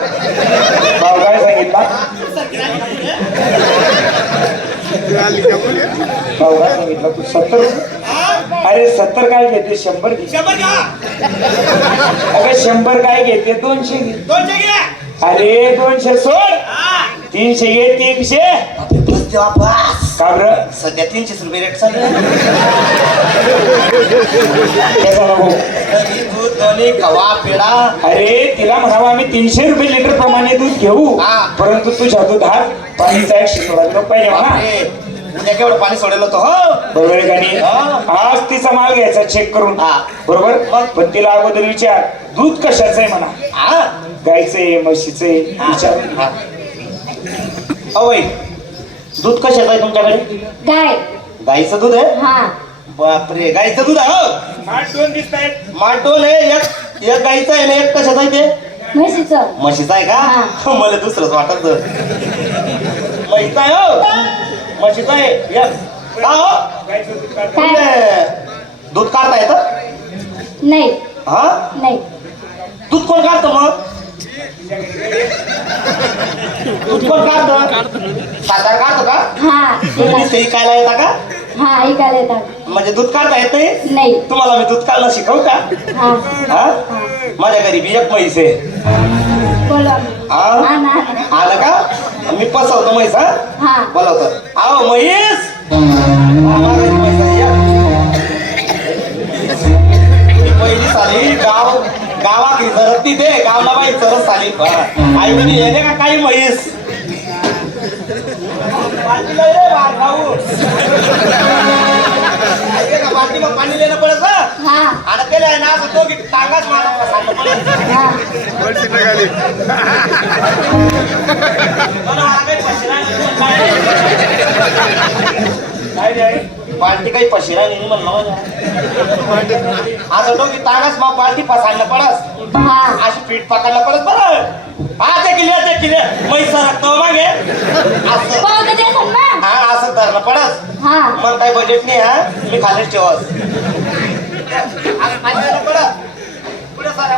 भाऊ काय सांगितलं? भाऊ काय सांगितलं तू 70? अरे 70 काय घेते 100 घे. 100 घ्या. अगं 100 काय घेते 200 घे. 200 घ्या. अरे 200 सोड. 300 घे 300. बस देवा बस. का बरं? सध्या 300 रुपये रेट चालू आहे. त्याचा नको. दही, दूध, लोणी, खवा, पेढा. अरे तिला म्हणावं आम्ही 300 रुपये लिटर प्रमाणे दूध घेऊ, परंतु तुझ्या दुधात पाणीचा 100 सोडा लोक पाहिजे म्हणा. बापरे, उद्या केवढं पाणी सोडेल होतं हो. बरोबर आहे का नाही? आज तिचा माल घ्यायचा चेक करून. बरोबर. पण तिला अगोदर विचार दूध कशाचं आहे म्हणा. गायचंय म्हशीचंय विचार. अवय दूध कशाचं आहे तुमच्याकडे? गाय. गाईचं दूध आहे? हा. बापरे, गाईचं दूध आहे हो. माठ दोन दिसत आहेत. माटोल आहे एक गाईचं आहे ना, एक कशाचं आहे ते? म्हशीचं. म्हशीचं आहे हा. का? मला दुसरंच वाटत. म्हशीचं आहे हो. म्हशीचं आहे एक. का हो? गायचं दूध काढ. काय? दूध काढता येतं? नाही. हा, नाही. दूध कोण काढतं मग? दूध कोण काढतं? सातार काढतो का? हा. तुम्ही नुसतं इकायला येता का? हा, ऐकायला येतात. म्हणजे दूध काढता येत नाही? नाही. तुम्हाला मी दूध काढणं शिकवू का? हा. हा, माझ्या घरी बी एक म्हैस आहे. बोला. हा, हा ना. आलं का? मी पसवतो म्हैस. हा, हा. बोलावतो. आओ म्हैस. माझ्या घरी म्हैस आहे, या. ही पहिली साली गावाकडे सरत ती ते गावला बाई सरस साली आई म्हणे येणे का काही म्हैस. बाटलीला ये बाहेर खाऊ. ऐके का बाटली मग पाणी लेणं पडत ना. हा. आणि त्याला आहे ना असं तो की टांगाच मारा सांगतो पडत. हा. बाल्टी काही पशिरा नाही म्हणलं असं डोकी तांगाच मग बाल्टी फसायला पडस. हा. अशी पीठ पकडला पडत बरं. हा ते किल्ले मैसा रक्त मागे असं. पाहू दे असेल ना. हा असं धरणं पडस. हा. मग काही बजेट नाही. हा, मी खालीच ठेवस. पडत पुढे सारा